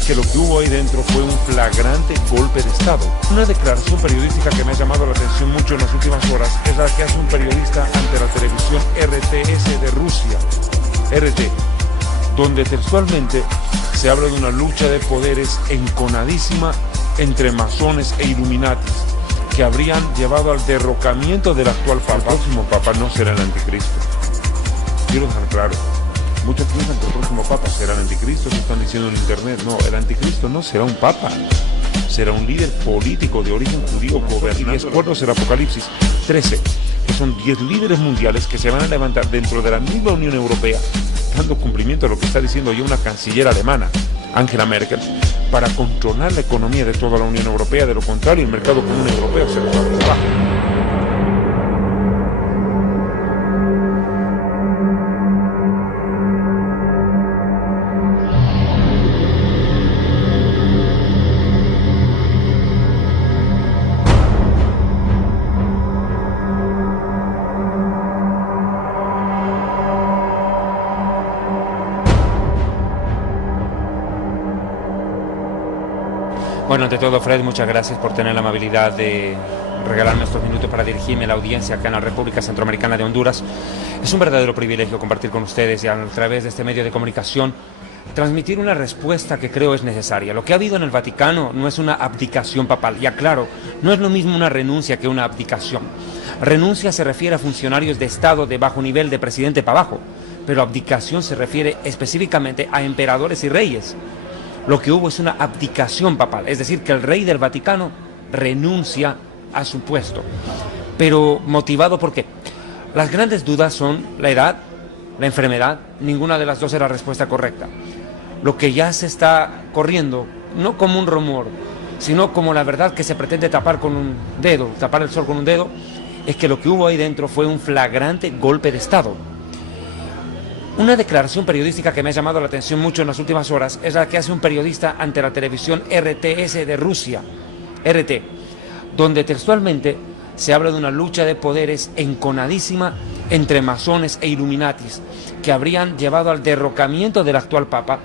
es que lo que hubo ahí dentro fue un flagrante golpe de Estado. Una declaración periodística que me ha llamado la atención mucho en las últimas horas es la que hace un periodista ante la televisión RTS de Rusia, RT, donde textualmente se habla de una lucha de poderes enconadísima entre masones e illuminatis que habrían llevado al derrocamiento del actual papa. El próximo papa no será el anticristo. Quiero dejar claro. Muchos piensan que el próximo papa será el anticristo, que están diciendo en internet. No, el anticristo no será un papa, será un líder político de origen judío gobernante. Y de acuerdo al Apocalipsis 13, que son 10 líderes mundiales que se van a levantar dentro de la misma Unión Europea, dando cumplimiento a lo que está diciendo ya una canciller alemana, Angela Merkel, para controlar la economía de toda la Unión Europea. De lo contrario, el mercado común europeo se va por abajo. Bueno, ante todo, Fred, muchas gracias por tener la amabilidad de regalarme estos minutos para dirigirme a la audiencia acá en la República Centroamericana de Honduras. Es un verdadero privilegio compartir con ustedes y a través de este medio de comunicación transmitir una respuesta que creo es necesaria. Lo que ha habido en el Vaticano no es una abdicación papal, y aclaro, no es lo mismo una renuncia que una abdicación. Renuncia se refiere a funcionarios de Estado de bajo nivel, de presidente para abajo, pero abdicación se refiere específicamente a emperadores y reyes. Lo que hubo es una abdicación papal, es decir, que el rey del Vaticano renuncia a su puesto. Pero ¿motivado por qué? Las grandes dudas son la edad, la enfermedad. Ninguna de las dos es la respuesta correcta. Lo que ya se está corriendo, no como un rumor, sino como la verdad que se pretende tapar con un dedo, tapar el sol con un dedo, es que lo que hubo ahí dentro fue un flagrante golpe de Estado. Una declaración periodística que me ha llamado la atención mucho en las últimas horas es la que hace un periodista ante la televisión RTS de Rusia, RT, donde textualmente se habla de una lucha de poderes enconadísima entre masones e illuminatis que habrían llevado al derrocamiento del actual papa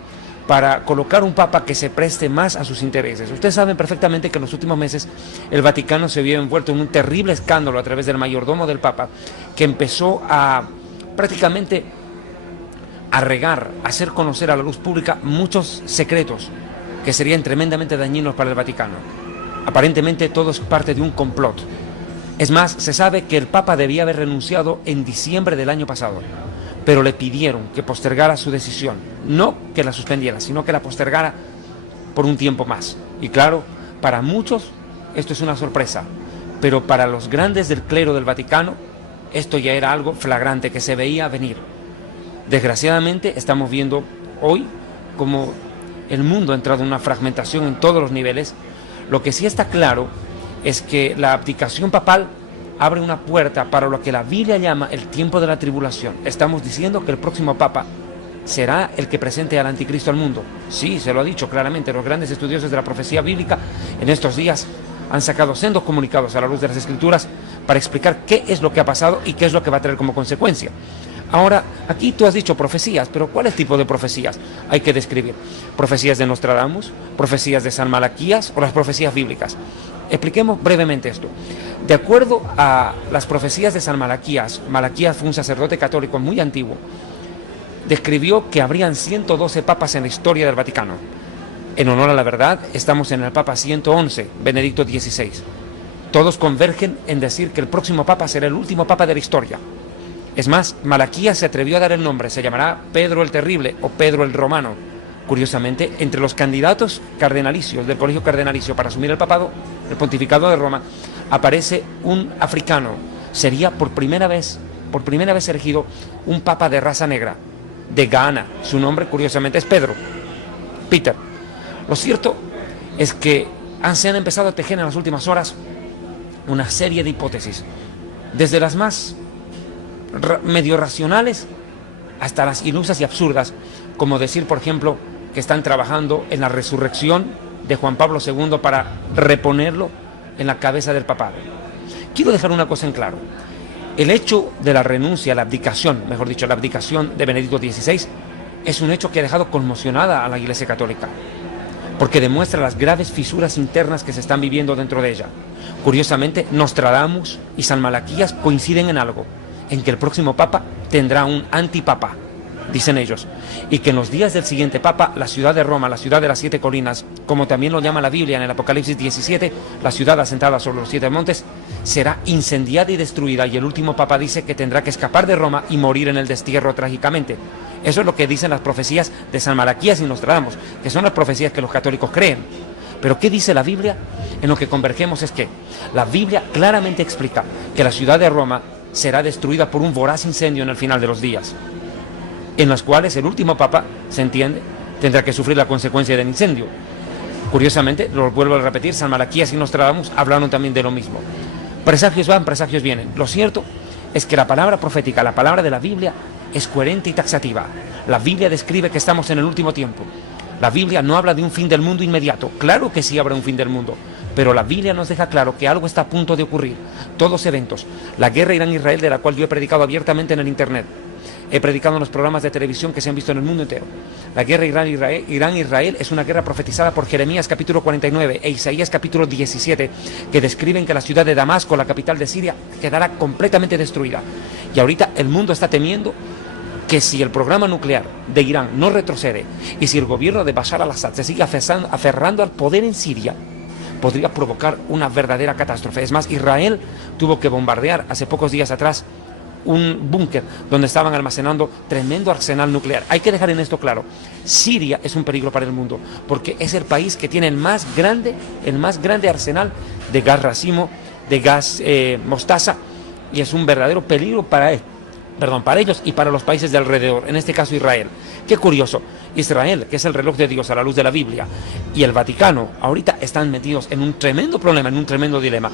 para colocar un papa que se preste más a sus intereses. Ustedes saben perfectamente que en los últimos meses el Vaticano se vio envuelto en un terrible escándalo a través del mayordomo del papa, que empezó a prácticamente a regar, a hacer conocer a la luz pública muchos secretos que serían tremendamente dañinos para el Vaticano. Aparentemente todo es parte de un complot. Es más, se sabe que el Papa debía haber renunciado en diciembre del año pasado, pero le pidieron que postergara su decisión, no que la suspendiera, sino que la postergara por un tiempo más. Y claro, para muchos esto es una sorpresa, pero para los grandes del clero del Vaticano esto ya era algo flagrante que se veía venir. Desgraciadamente estamos viendo hoy como el mundo ha entrado en una fragmentación en todos los niveles. Lo que sí está claro es que la abdicación papal abre una puerta para lo que la Biblia llama el tiempo de la tribulación. Estamos diciendo que el próximo papa será el que presente al anticristo al mundo. Sí, se lo ha dicho claramente. Los grandes estudiosos de la profecía bíblica en estos días han sacado sendos comunicados a la luz de las Escrituras para explicar qué es lo que ha pasado y qué es lo que va a traer como consecuencia. Ahora, aquí tú has dicho profecías, pero ¿cuál tipo de profecías hay que describir? ¿Profecías de Nostradamus? ¿Profecías de San Malaquías? ¿O las profecías bíblicas? Expliquemos brevemente esto. De acuerdo a las profecías de San Malaquías, Malaquías fue un sacerdote católico muy antiguo, describió que habrían 112 papas en la historia del Vaticano. En honor a la verdad, estamos en el Papa 111, Benedicto XVI. Todos convergen en decir que el próximo papa será el último papa de la historia. Es más, Malaquías se atrevió a dar el nombre, se llamará Pedro el Terrible o Pedro el Romano. Curiosamente, entre los candidatos cardenalicios del Colegio Cardenalicio para asumir el papado, el pontificado de Roma, aparece un africano. Sería por primera vez elegido un papa de raza negra, de Ghana. Su nombre, curiosamente, es Pedro, Peter. Lo cierto es que se han empezado a tejer en las últimas horas una serie de hipótesis, desde las más medio racionales hasta las ilusas y absurdas, como decir, por ejemplo, que están trabajando en la resurrección de Juan Pablo II para reponerlo en la cabeza del papado. Quiero dejar una cosa en claro. El hecho de la renuncia, la abdicación, mejor dicho, la abdicación de Benedicto XVI, es un hecho que ha dejado conmocionada a la Iglesia Católica. porque demuestra las graves fisuras internas que se están viviendo dentro de ella. Curiosamente, Nostradamus y San Malaquías coinciden en algo, en que el próximo Papa tendrá un antipapa, dicen ellos, y que en los días del siguiente Papa, la ciudad de Roma, la ciudad de las 7 colinas, como también lo llama la Biblia en el Apocalipsis 17, la ciudad asentada sobre los 7 montes, será incendiada y destruida, y el último Papa dice que tendrá que escapar de Roma y morir en el destierro trágicamente. Eso es lo que dicen las profecías de San Malaquías y Nostradamus, que son las profecías que los católicos creen. Pero ¿qué dice la Biblia? En lo que convergemos es que la Biblia claramente explica que la ciudad de Roma será destruida por un voraz incendio en el final de los días, en los cuales el último Papa, se entiende, tendrá que sufrir la consecuencia del incendio. Curiosamente, lo vuelvo a repetir, San Malaquías y Nostradamus hablaron también de lo mismo. Presagios van, presagios vienen. Lo cierto es que la palabra profética, la palabra de la Biblia, es coherente y taxativa. La Biblia describe que estamos en el último tiempo. La Biblia no habla de un fin del mundo inmediato. Claro que sí habrá un fin del mundo, pero la Biblia nos deja claro que algo está a punto de ocurrir. Todos eventos. La guerra Irán-Israel, de la cual yo he predicado abiertamente en el Internet. He predicado en los programas de televisión que se han visto en el mundo entero. La guerra Irán-Israel es una guerra profetizada por Jeremías capítulo 49 e Isaías capítulo 17, que describen que la ciudad de Damasco, la capital de Siria, quedará completamente destruida. Y ahorita el mundo está temiendo que si el programa nuclear de Irán no retrocede y si el gobierno de Bashar al-Assad se sigue aferrando al poder en Siria, podría provocar una verdadera catástrofe. Es más, Israel tuvo que bombardear hace pocos días atrás un búnker donde estaban almacenando tremendo arsenal nuclear. Hay que dejar en esto claro, Siria es un peligro para el mundo, porque es el país que tiene el más grande arsenal de gas racimo, de gas mostaza, y es un verdadero peligro para ellos y para los países de alrededor, en este caso Israel. Qué curioso, Israel, que es el reloj de Dios a la luz de la Biblia, y el Vaticano ahorita están metidos en un tremendo problema, en un tremendo dilema.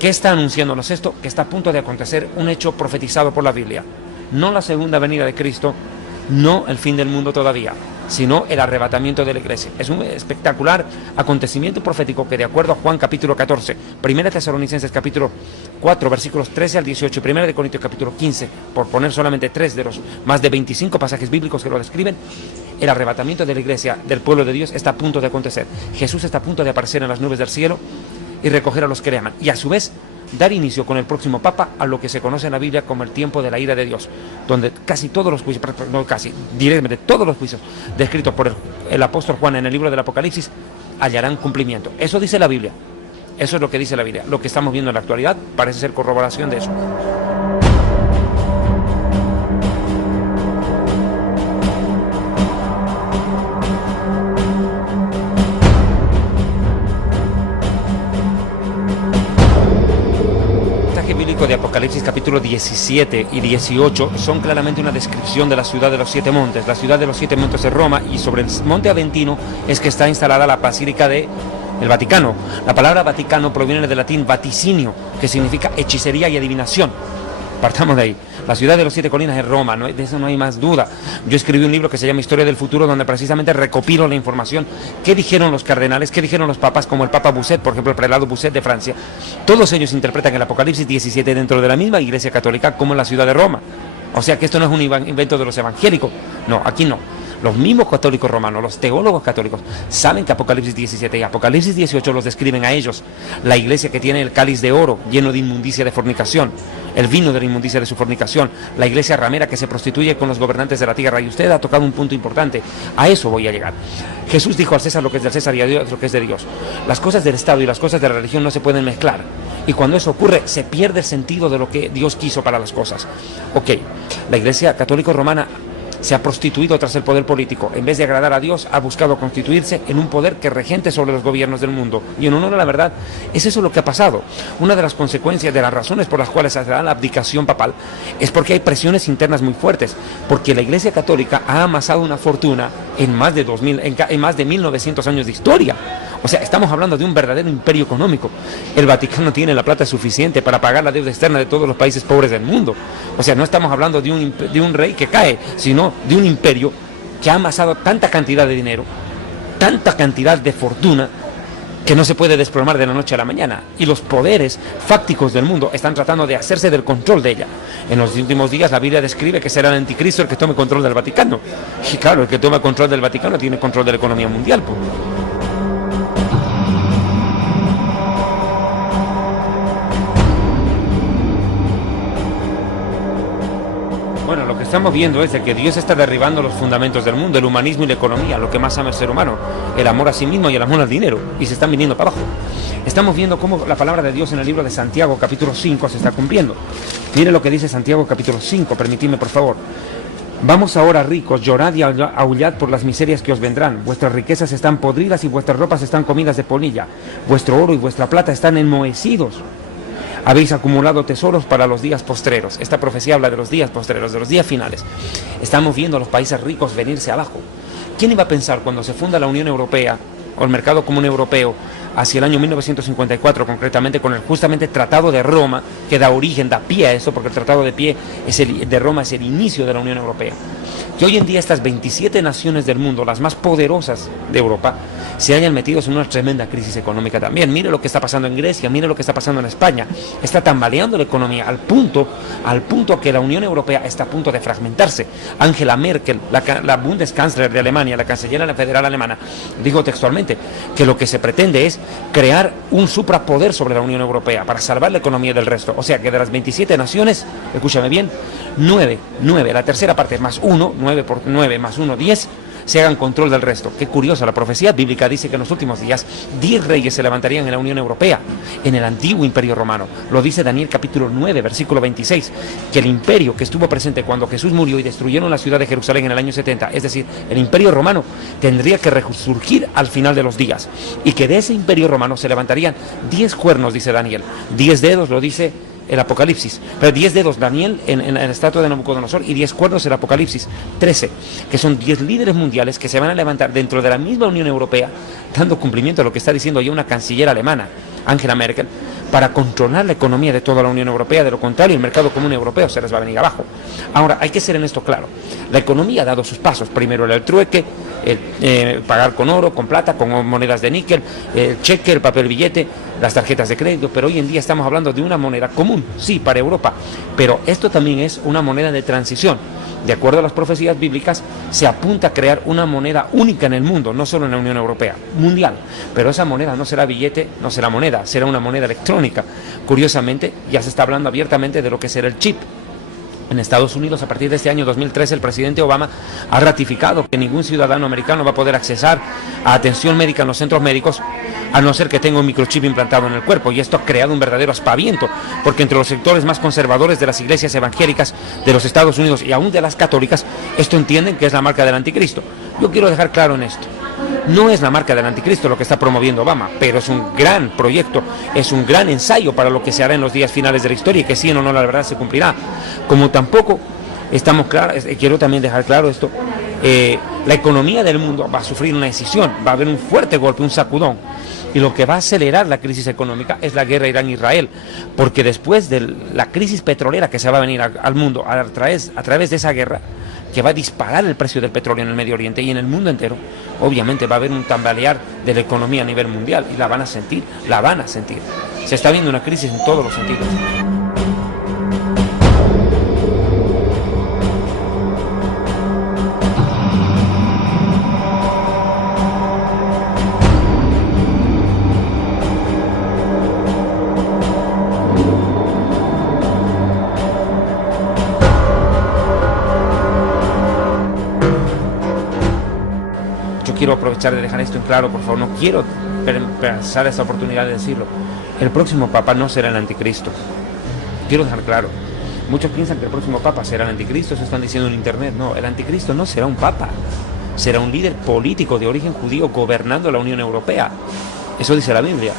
¿Qué está anunciándonos esto? Que está a punto de acontecer un hecho profetizado por la Biblia. No la segunda venida de Cristo, no el fin del mundo todavía, sino el arrebatamiento de la iglesia. Es un espectacular acontecimiento profético que, de acuerdo a Juan capítulo 14, 1 Tesalonicenses capítulo 4, versículos 13 al 18, 1 de Corintios capítulo 15, por poner solamente 3 de los más de 25 pasajes bíblicos que lo describen, el arrebatamiento de la iglesia, del pueblo de Dios, está a punto de acontecer. Jesús está a punto de aparecer en las nubes del cielo y recoger a los que le aman, y a su vez dar inicio con el próximo Papa a lo que se conoce en la Biblia como el tiempo de la ira de Dios, donde casi todos los juicios, no casi, directamente todos los juicios descritos por el apóstol Juan en el libro del Apocalipsis hallarán cumplimiento. Eso dice la Biblia, eso es lo que dice la Biblia. Lo que estamos viendo en la actualidad parece ser corroboración de eso. De Apocalipsis capítulo 17 y 18 son claramente una descripción de la ciudad de los 7 montes. La ciudad de los 7 montes es Roma, y sobre el monte Aventino es que está instalada la Basílica del Vaticano. La palabra Vaticano proviene del latín vaticinio, que significa hechicería y adivinación. Partamos de ahí. La ciudad de los 7 colinas es Roma, de eso no hay más duda. Yo escribí un libro que se llama Historia del Futuro, donde precisamente recopilo la información. ¿Qué dijeron los cardenales? ¿Qué dijeron los papas? Como el Papa Busset, por ejemplo, el prelado Busset de Francia. Todos ellos interpretan el Apocalipsis 17 dentro de la misma Iglesia Católica como en la ciudad de Roma. O sea que esto no es un invento de los evangélicos. No, aquí no. Los mismos católicos romanos, los teólogos católicos, saben que Apocalipsis 17 y Apocalipsis 18 los describen a ellos. La iglesia que tiene el cáliz de oro lleno de inmundicia de fornicación, el vino de la inmundicia de su fornicación, la iglesia ramera que se prostituye con los gobernantes de la tierra. Y usted ha tocado un punto importante, a eso voy a llegar. Jesús dijo al César lo que es del César y a Dios lo que es de Dios. Las cosas del Estado y las cosas de la religión no se pueden mezclar, y cuando eso ocurre se pierde el sentido de lo que Dios quiso para las cosas. Ok, la iglesia católica romana se ha prostituido tras el poder político. En vez de agradar a Dios, ha buscado constituirse en un poder que regente sobre los gobiernos del mundo. Y en honor a la verdad, es eso lo que ha pasado. Una de las consecuencias, de las razones por las cuales se da la abdicación papal, es porque hay presiones internas muy fuertes, porque la Iglesia Católica ha amasado una fortuna en más de 1900 años de historia. O sea, estamos hablando de un verdadero imperio económico. El Vaticano tiene la plata suficiente para pagar la deuda externa de todos los países pobres del mundo. O sea, no estamos hablando de un rey que cae, sino de un imperio que ha amasado tanta cantidad de dinero, tanta cantidad de fortuna, que no se puede desplomar de la noche a la mañana. Y los poderes fácticos del mundo están tratando de hacerse del control de ella. En los últimos días la Biblia describe que será el anticristo el que tome control del Vaticano. Y claro, el que toma control del Vaticano tiene control de la economía mundial, pues. estamos viendo es de que Dios está derribando los fundamentos del mundo, el humanismo y la economía, lo que más ama el ser humano, el amor a sí mismo y el amor al dinero, y se están viniendo para abajo. Estamos viendo cómo la palabra de Dios en el libro de Santiago, capítulo 5, se está cumpliendo. Mire lo que dice Santiago, capítulo 5, permitidme por favor. Vamos ahora, ricos, llorad y aullad por las miserias que os vendrán. Vuestras riquezas están podridas y vuestras ropas están comidas de polilla. Vuestro oro y vuestra plata están enmohecidos. Habéis acumulado tesoros para los días postreros. Esta profecía habla de los días postreros, de los días finales. Estamos viendo a los países ricos venirse abajo. ¿Quién iba a pensar cuando se funda la Unión Europea o el Mercado Común Europeo hacia el año 1954, concretamente con el justamente Tratado de Roma, que da origen, da pie a eso, porque el Tratado de Roma es el inicio de la Unión Europea, que hoy en día estas 27 naciones del mundo, las más poderosas de Europa, se hayan metido en una tremenda crisis económica también? Mire lo que está pasando en Grecia, mire lo que está pasando en España. Está tambaleando la economía al punto que la Unión Europea está a punto de fragmentarse. Angela Merkel, la Bundeskanzler de Alemania, la canciller federal alemana, dijo textualmente que lo que se pretende es crear un suprapoder sobre la Unión Europea para salvar la economía del resto. O sea que de las 27 naciones, escúchame bien, 9, la tercera parte más 1, 9 por 9 más 1, 10, se hagan control del resto. Qué curiosa, la profecía bíblica dice que en los últimos días 10 reyes se levantarían en la Unión Europea, en el antiguo imperio romano. Lo dice Daniel capítulo 9, versículo 26, que el imperio que estuvo presente cuando Jesús murió y destruyeron la ciudad de Jerusalén en el año 70, es decir, el imperio romano, tendría que resurgir al final de los días, y que de ese imperio romano se levantarían 10 cuernos, dice Daniel, 10 dedos, lo dice el Apocalipsis, pero 10 dedos Daniel en la estatua de Nabucodonosor y 10 cuernos el Apocalipsis 13, que son 10 líderes mundiales que se van a levantar dentro de la misma Unión Europea, dando cumplimiento a lo que está diciendo ya una canciller alemana, Angela Merkel, para controlar la economía de toda la Unión Europea. De lo contrario, el mercado común europeo se les va a venir abajo. Ahora, hay que ser en esto claro. La economía ha dado sus pasos. Primero el trueque, pagar con oro, con plata, con monedas de níquel, el cheque, el papel billete, las tarjetas de crédito, pero hoy en día estamos hablando de una moneda común, sí, para Europa, pero esto también es una moneda de transición. De acuerdo a las profecías bíblicas, se apunta a crear una moneda única en el mundo, no solo en la Unión Europea, mundial. Pero esa moneda no será billete, no será moneda, será una moneda electrónica. Curiosamente, ya se está hablando abiertamente de lo que será el chip. En Estados Unidos, a partir de este año 2013, el presidente Obama ha ratificado que ningún ciudadano americano va a poder accesar a atención médica en los centros médicos a no ser que tenga un microchip implantado en el cuerpo, y esto ha creado un verdadero aspaviento, porque entre los sectores más conservadores de las iglesias evangélicas de los Estados Unidos y aún de las católicas, esto entienden que es la marca del anticristo. Yo quiero dejar claro en esto. No es la marca del anticristo lo que está promoviendo Obama, pero es un gran proyecto, es un gran ensayo para lo que se hará en los días finales de la historia y que sí o no la verdad se cumplirá. Como tampoco estamos claros, quiero también dejar claro esto, la economía del mundo va a sufrir una decisión, va a haber un fuerte golpe, un sacudón, y lo que va a acelerar la crisis económica es la guerra Irán-Israel, porque después de la crisis petrolera que se va a venir al mundo a través de esa guerra, que va a disparar el precio del petróleo en el Medio Oriente y en el mundo entero, obviamente va a haber un tambalear de la economía a nivel mundial, y la van a sentir. Se está viendo una crisis en todos los sentidos. Quiero aprovechar de dejar esto en claro, por favor, no quiero pasar esta oportunidad de decirlo. El próximo Papa no será el anticristo. Quiero dejar claro. Muchos piensan que el próximo Papa será el anticristo, eso están diciendo en internet. No, el anticristo no será un Papa, será un líder político de origen judío gobernando la Unión Europea. Eso dice la Biblia.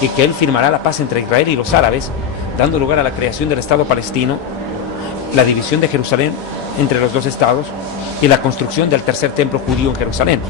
Y que él firmará la paz entre Israel y los árabes, dando lugar a la creación del Estado palestino, la división de Jerusalén entre los dos estados y la construcción del tercer templo judío en Jerusalén.